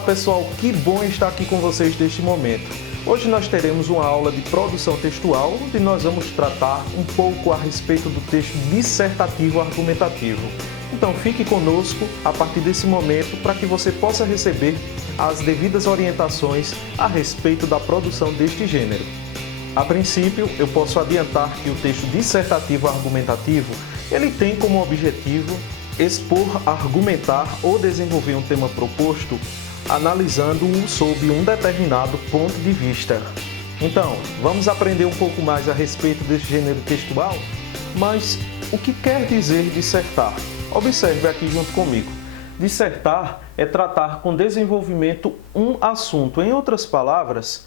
Olá pessoal, que bom estar aqui com vocês neste momento. Hoje nós teremos uma aula de produção textual, onde nós vamos tratar um pouco a respeito do texto dissertativo argumentativo. Então fique conosco a partir desse momento para que você possa receber as devidas orientações a respeito da produção deste gênero. A princípio, eu posso adiantar que o texto dissertativo argumentativo, ele tem como objetivo expor, argumentar ou desenvolver um tema proposto, analisando-o sob um determinado ponto de vista. Então, vamos aprender um pouco mais a respeito desse gênero textual? Mas o que quer dizer dissertar? Observe aqui junto comigo. Dissertar é tratar com desenvolvimento um assunto. Em outras palavras,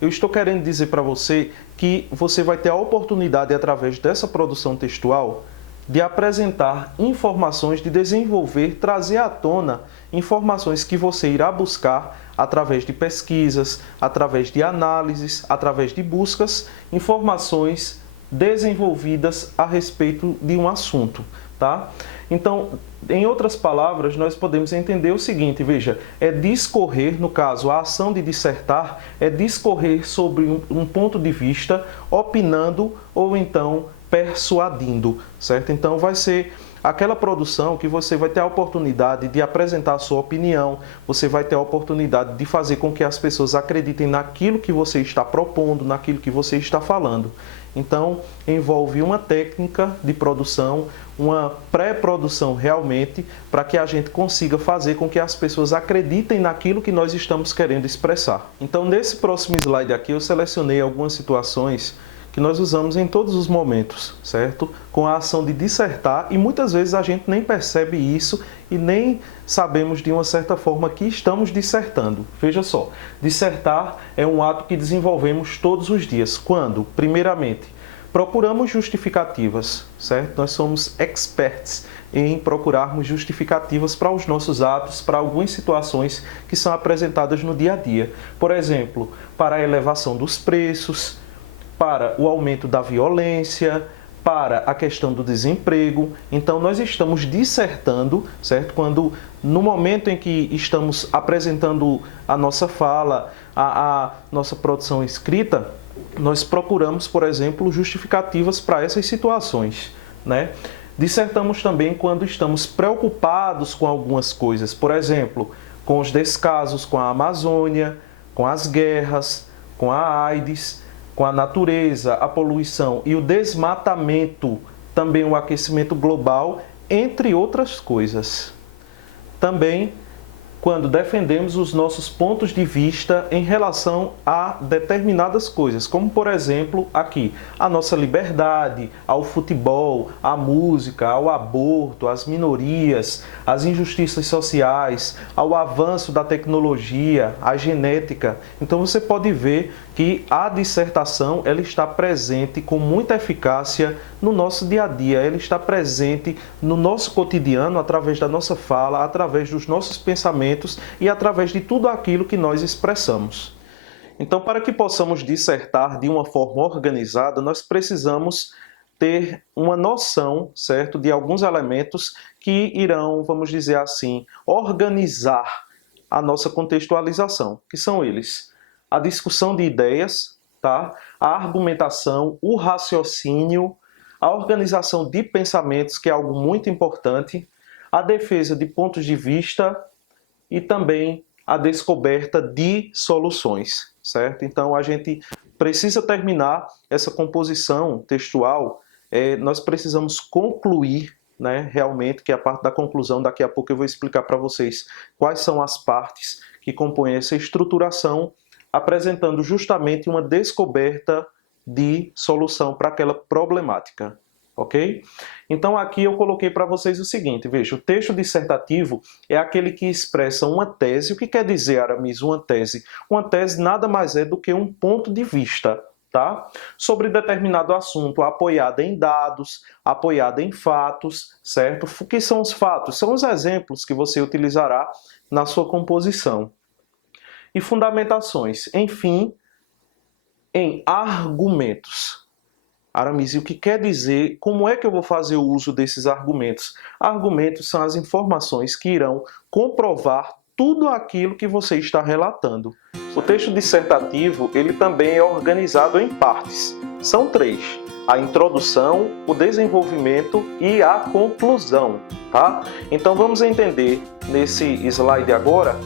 eu estou querendo dizer para você que você vai ter a oportunidade, através dessa produção textual, de apresentar informações, de desenvolver, trazer à tona informações que você irá buscar através de pesquisas, através de análises, através de buscas, informações desenvolvidas a respeito de um assunto, tá? Então, em outras palavras, nós podemos entender o seguinte, veja, é discorrer, no caso, a ação de dissertar, é discorrer sobre um ponto de vista, opinando ou então persuadindo, certo? Então, vai ser aquela produção que você vai ter a oportunidade de apresentar a sua opinião, você vai ter a oportunidade de fazer com que as pessoas acreditem naquilo que você está propondo, naquilo que você está falando. Então, envolve uma técnica de produção, uma pré-produção realmente, para que a gente consiga fazer com que as pessoas acreditem naquilo que nós estamos querendo expressar. Então, nesse próximo slide aqui, eu selecionei algumas situações que nós usamos em todos os momentos, certo? Com a ação de dissertar, e muitas vezes a gente nem percebe isso e nem sabemos de uma certa forma que estamos dissertando. Veja só, dissertar é um ato que desenvolvemos todos os dias. Quando, primeiramente, procuramos justificativas, certo? Nós somos experts em procurarmos justificativas para os nossos atos, para algumas situações que são apresentadas no dia a dia. Por exemplo, para a elevação dos preços, para o aumento da violência, para a questão do desemprego. Então, nós estamos dissertando, certo? Quando, no momento em que estamos apresentando a nossa fala, a nossa produção escrita, nós procuramos, por exemplo, justificativas para essas situações, né? Dissertamos também quando estamos preocupados com algumas coisas, por exemplo, com os descasos com a Amazônia, com as guerras, com a AIDS, com a natureza, a poluição e o desmatamento, também o aquecimento global, entre outras coisas. Também quando defendemos os nossos pontos de vista em relação a determinadas coisas, como por exemplo aqui, a nossa liberdade, ao futebol, à música, ao aborto, às minorias, às injustiças sociais, ao avanço da tecnologia, à genética. Então você pode ver que a dissertação ela está presente com muita eficácia no nosso dia a dia, ela está presente no nosso cotidiano, através da nossa fala, através dos nossos pensamentos e através de tudo aquilo que nós expressamos. Então, para que possamos dissertar de uma forma organizada, nós precisamos ter uma noção, certo, de alguns elementos que irão, vamos dizer assim, organizar a nossa contextualização, que são eles: a discussão de ideias, tá? A argumentação, o raciocínio, a organização de pensamentos, que é algo muito importante, a defesa de pontos de vista e também a descoberta de soluções, certo? Então, a gente precisa terminar essa composição textual, nós precisamos concluir, né, realmente, que é a parte da conclusão. Daqui a pouco eu vou explicar para vocês quais são as partes que compõem essa estruturação, apresentando justamente uma descoberta de solução para aquela problemática, ok? Então aqui eu coloquei para vocês o seguinte, veja, o texto dissertativo é aquele que expressa uma tese. O que quer dizer, Aramis, uma tese? Uma tese nada mais é do que um ponto de vista, tá? Sobre determinado assunto, apoiada em dados, apoiada em fatos, certo? O que são os fatos? São os exemplos que você utilizará na sua composição. E fundamentações, enfim, em argumentos. Aramis, o que quer dizer? Como é que eu vou fazer o uso desses argumentos? Argumentos são as informações que irão comprovar tudo aquilo que você está relatando. O texto dissertativo, ele também é organizado em partes. São 3: a introdução, o desenvolvimento e a conclusão, tá? Então vamos entender nesse slide agora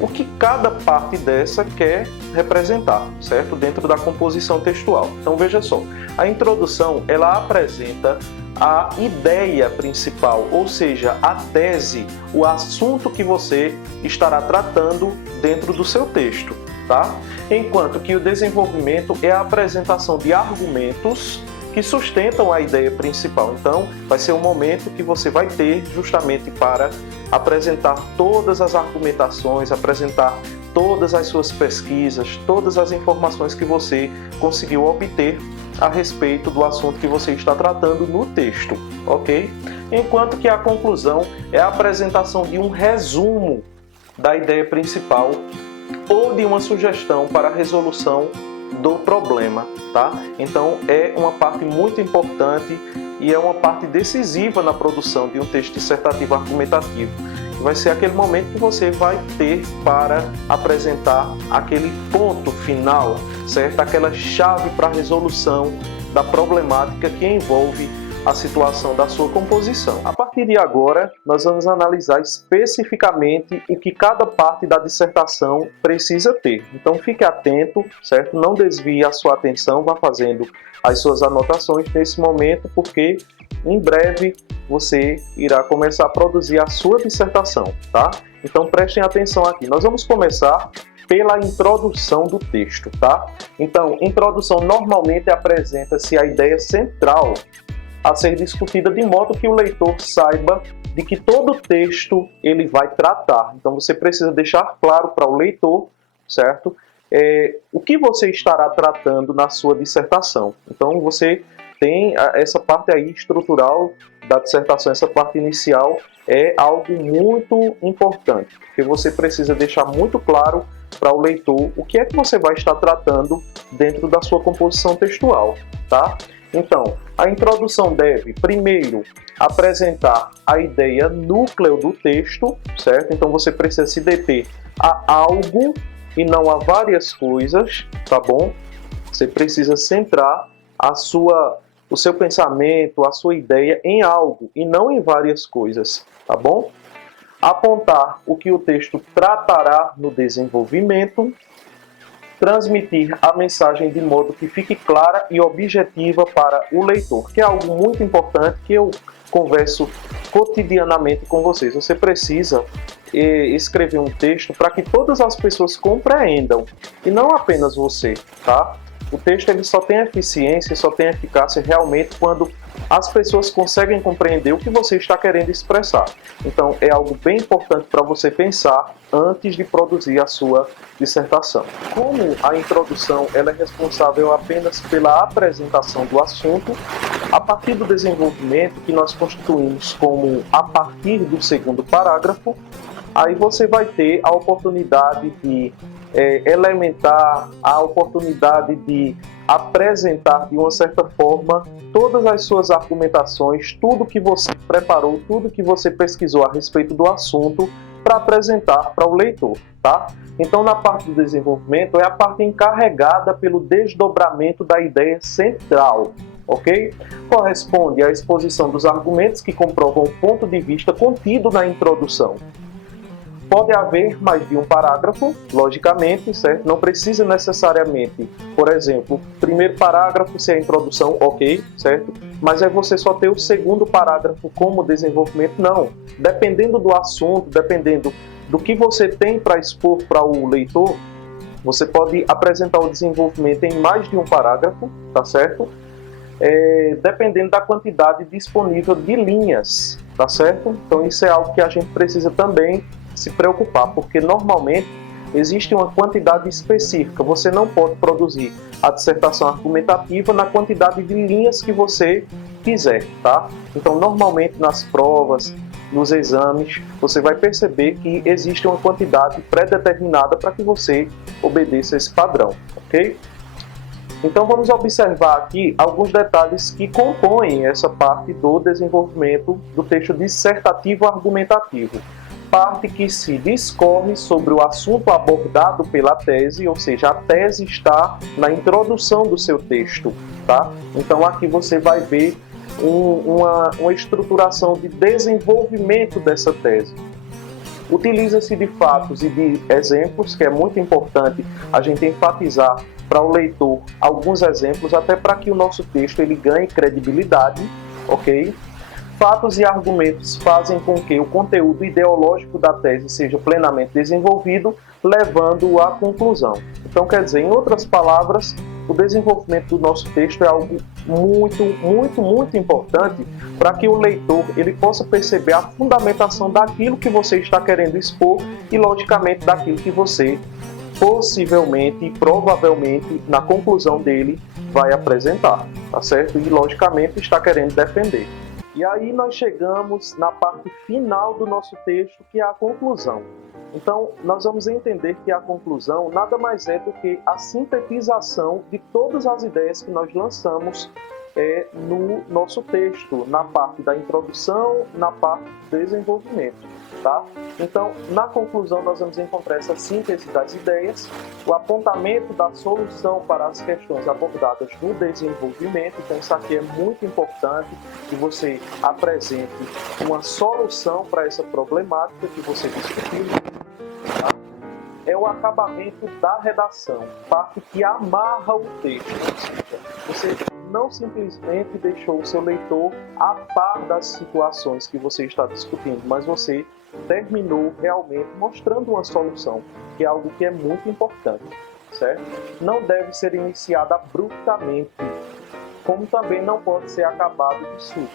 o que cada parte dessa quer representar, certo? Dentro da composição textual. Então veja só, a introdução, ela apresenta a ideia principal, ou seja, a tese, o assunto que você estará tratando dentro do seu texto, tá? Enquanto que o desenvolvimento é a apresentação de argumentos que sustentam a ideia principal. Então, vai ser um momento que você vai ter justamente para apresentar todas as argumentações, apresentar todas as suas pesquisas, todas as informações que você conseguiu obter a respeito do assunto que você está tratando no texto, ok? Enquanto que a conclusão é a apresentação de um resumo da ideia principal ou de uma sugestão para a resolução do problema, tá? Então é uma parte muito importante e é uma parte decisiva na produção de um texto dissertativo argumentativo. Vai ser aquele momento que você vai ter para apresentar aquele ponto final, certo? Aquela chave para a resolução da problemática que envolve a situação da sua composição. A partir de agora, nós vamos analisar especificamente o que cada parte da dissertação precisa ter. Então fique atento, certo? Não desvie a sua atenção, vá fazendo as suas anotações nesse momento, porque em breve você irá começar a produzir a sua dissertação, tá? Então prestem atenção aqui. Nós vamos começar pela introdução do texto, tá? Então, introdução normalmente apresenta-se a ideia central a ser discutida de modo que o leitor saiba de que todo o texto ele vai tratar. Então você precisa deixar claro para o leitor, certo? O que você estará tratando na sua dissertação. Então você tem essa parte aí estrutural da dissertação, essa parte inicial é algo muito importante, porque você precisa deixar muito claro para o leitor o que é que você vai estar tratando dentro da sua composição textual, tá? Então, a introdução deve, primeiro, apresentar a ideia núcleo do texto, certo? Então, você precisa se deter a algo e não a várias coisas, tá bom? Você precisa centrar o seu pensamento, a sua ideia em algo e não em várias coisas, tá bom? Apontar o que o texto tratará no desenvolvimento, transmitir a mensagem de modo que fique clara e objetiva para o leitor, que é algo muito importante que eu converso cotidianamente com vocês. Você precisa escrever um texto para que todas as pessoas compreendam, e não apenas você, tá? O texto ele só tem eficiência, só tem eficácia realmente quando as pessoas conseguem compreender o que você está querendo expressar. Então, é algo bem importante para você pensar antes de produzir a sua dissertação. Como a introdução ela é responsável apenas pela apresentação do assunto, a partir do desenvolvimento, que nós constituímos como a partir do segundo parágrafo, aí você vai ter a oportunidade de elementar, a oportunidade de apresentar de uma certa forma todas as suas argumentações, tudo que você preparou, tudo que você pesquisou a respeito do assunto para apresentar para o leitor, tá? Então, na parte do desenvolvimento, é a parte encarregada pelo desdobramento da ideia central, ok? Corresponde à exposição dos argumentos que comprovam o ponto de vista contido na introdução. Pode haver mais de um parágrafo, logicamente, certo? Não precisa necessariamente, por exemplo, primeiro parágrafo ser a introdução, ok, certo? Mas é você só ter o segundo parágrafo como desenvolvimento, não. Dependendo do assunto, dependendo do que você tem para expor para o leitor, você pode apresentar o desenvolvimento em mais de um parágrafo, tá certo? Dependendo da quantidade disponível de linhas, tá certo? Então isso é algo que a gente precisa também se preocupar, porque normalmente existe uma quantidade específica. Você não pode produzir a dissertação argumentativa na quantidade de linhas que você quiser, tá? Então, normalmente nas provas, nos exames, você vai perceber que existe uma quantidade pré-determinada para que você obedeça esse padrão, ok? Então, vamos observar aqui alguns detalhes que compõem essa parte do desenvolvimento do texto dissertativo argumentativo. parte que se discorre sobre o assunto abordado pela tese, ou seja, a tese está na introdução do seu texto, tá? Então aqui você vai ver uma estruturação de desenvolvimento dessa tese. Utiliza-se de fatos e de exemplos, que é muito importante a gente enfatizar para o leitor alguns exemplos, até para que o nosso texto ele ganhe credibilidade, ok? Fatos e argumentos fazem com que o conteúdo ideológico da tese seja plenamente desenvolvido, levando-o à conclusão. Então, quer dizer, em outras palavras, o desenvolvimento do nosso texto é algo muito importante para que o leitor ele possa perceber a fundamentação daquilo que você está querendo expor e, logicamente, daquilo que você possivelmente e provavelmente, na conclusão dele, vai apresentar, tá certo? E, logicamente, está querendo defender. E aí nós chegamos na parte final do nosso texto, que é a conclusão. Então, nós vamos entender que a conclusão nada mais é do que a sintetização de todas as ideias que nós lançamos no nosso texto, na parte da introdução, na parte do desenvolvimento, tá? Então, na conclusão, nós vamos encontrar essa síntese das ideias, o apontamento da solução para as questões abordadas no desenvolvimento. Então, isso aqui é muito importante, que você apresente uma solução para essa problemática que você discutiu. Tá? É o acabamento da redação, parte que amarra o texto. Você não simplesmente deixou o seu leitor a par das situações que você está discutindo, mas você terminou realmente mostrando uma solução, que é algo que é muito importante, certo? Não deve ser iniciada abruptamente, como também não pode ser acabado de súbito,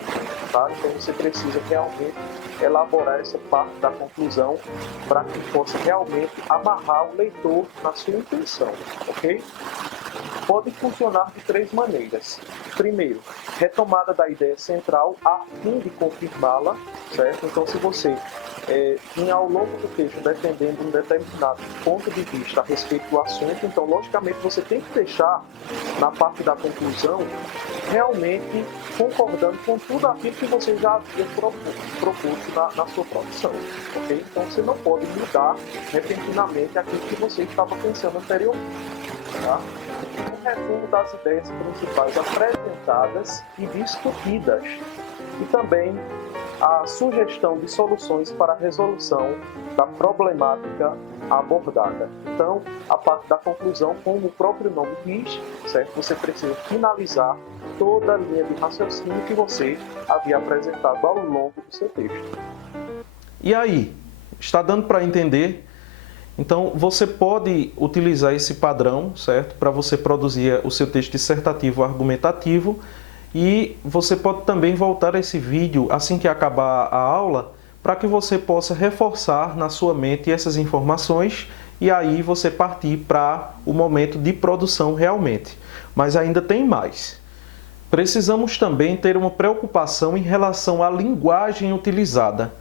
tá? Então você precisa realmente elaborar essa parte da conclusão para que possa realmente amarrar o leitor na sua intenção, ok? Pode funcionar de três maneiras. Primeiro, retomada da ideia central a fim de confirmá-la, certo? Então, se você ao longo do texto defendendo um determinado ponto de vista a respeito do assunto, então, logicamente, você tem que deixar na parte da conclusão realmente concordando com tudo aquilo que você já havia proposto na sua produção, ok? Então, você não pode mudar repentinamente aquilo que você estava pensando anteriormente, tá? Um resumo das ideias principais apresentadas e discutidas, e também a sugestão de soluções para a resolução da problemática abordada. Então, a parte da conclusão, como o próprio nome diz, certo? Você precisa finalizar toda a linha de raciocínio que você havia apresentado ao longo do seu texto. E aí, está dando para entender? Então, você pode utilizar esse padrão, certo? Para você produzir o seu texto dissertativo argumentativo, e você pode também voltar a esse vídeo assim que acabar a aula, para que você possa reforçar na sua mente essas informações e aí você partir para o momento de produção realmente. Mas ainda tem mais. Precisamos também ter uma preocupação em relação à linguagem utilizada,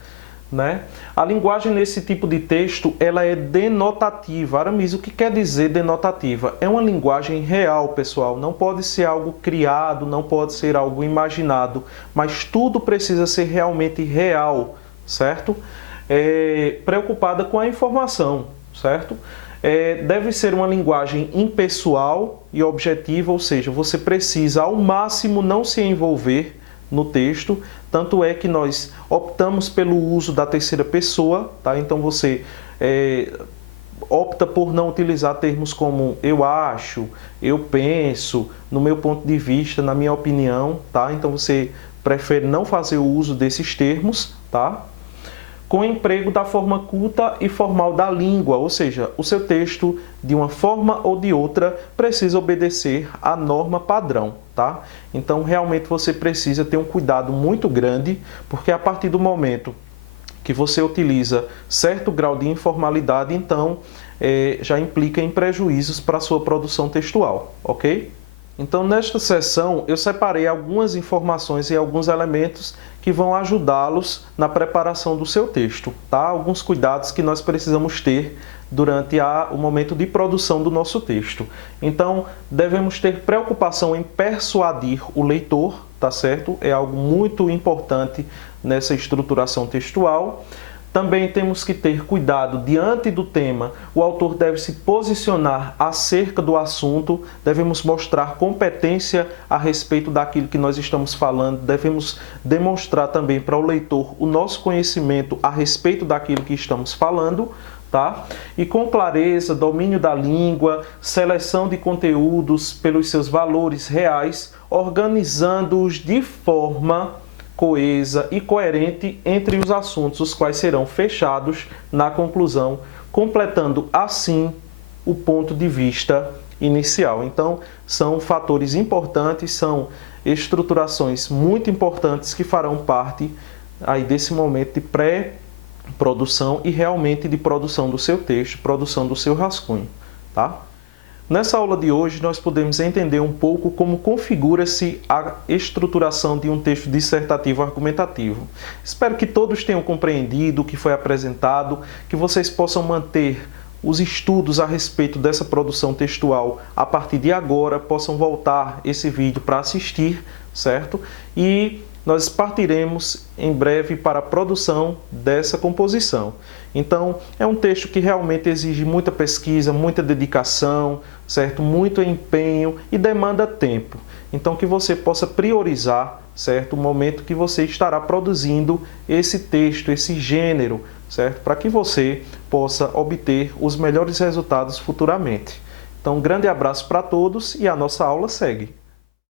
né? A linguagem nesse tipo de texto ela é denotativa. Aramis, o que quer dizer denotativa? É uma linguagem real, pessoal. Não pode ser algo criado, não pode ser algo imaginado, mas tudo precisa ser realmente real, certo? Preocupada com a informação, certo? Deve ser uma linguagem impessoal e objetiva, ou seja, você precisa ao máximo não se envolver no texto, tanto é que nós optamos pelo uso da terceira pessoa, tá? Então você opta por não utilizar termos como eu acho, eu penso, no meu ponto de vista, na minha opinião, tá? Então você prefere não fazer o uso desses termos, tá? Com o emprego da forma culta e formal da língua, ou seja, o seu texto, de uma forma ou de outra, precisa obedecer à norma padrão, tá? Então, realmente, você precisa ter um cuidado muito grande, porque a partir do momento que você utiliza certo grau de informalidade, então, já implica em prejuízos para a sua produção textual, ok? Então, nesta sessão, eu separei algumas informações e alguns elementos que vão ajudá-los na preparação do seu texto, tá? Alguns cuidados que nós precisamos ter durante o momento de produção do nosso texto. Então, devemos ter preocupação em persuadir o leitor, tá certo? É algo muito importante nessa estruturação textual. Também temos que ter cuidado diante do tema. O autor deve se posicionar acerca do assunto, devemos mostrar competência a respeito daquilo que nós estamos falando, devemos demonstrar também para o leitor o nosso conhecimento a respeito daquilo que estamos falando, tá? E com clareza, domínio da língua, seleção de conteúdos pelos seus valores reais, organizando-os de forma coesa e coerente entre os assuntos, os quais serão fechados na conclusão, completando assim o ponto de vista inicial. Então, são fatores importantes, são estruturações muito importantes que farão parte aí desse momento de pré-produção e realmente de produção do seu texto, produção do seu rascunho, tá? Nessa aula de hoje, nós podemos entender um pouco como configura-se a estruturação de um texto dissertativo argumentativo. Espero que todos tenham compreendido o que foi apresentado, que vocês possam manter os estudos a respeito dessa produção textual a partir de agora, possam voltar esse vídeo para assistir, certo? E nós partiremos em breve para a produção dessa composição. Então, é um texto que realmente exige muita pesquisa, muita dedicação, certo? Muito empenho e demanda tempo. Então, que você possa priorizar, certo? O momento que você estará produzindo esse texto, esse gênero, certo? Para que você possa obter os melhores resultados futuramente. Então, um grande abraço para todos e a nossa aula segue.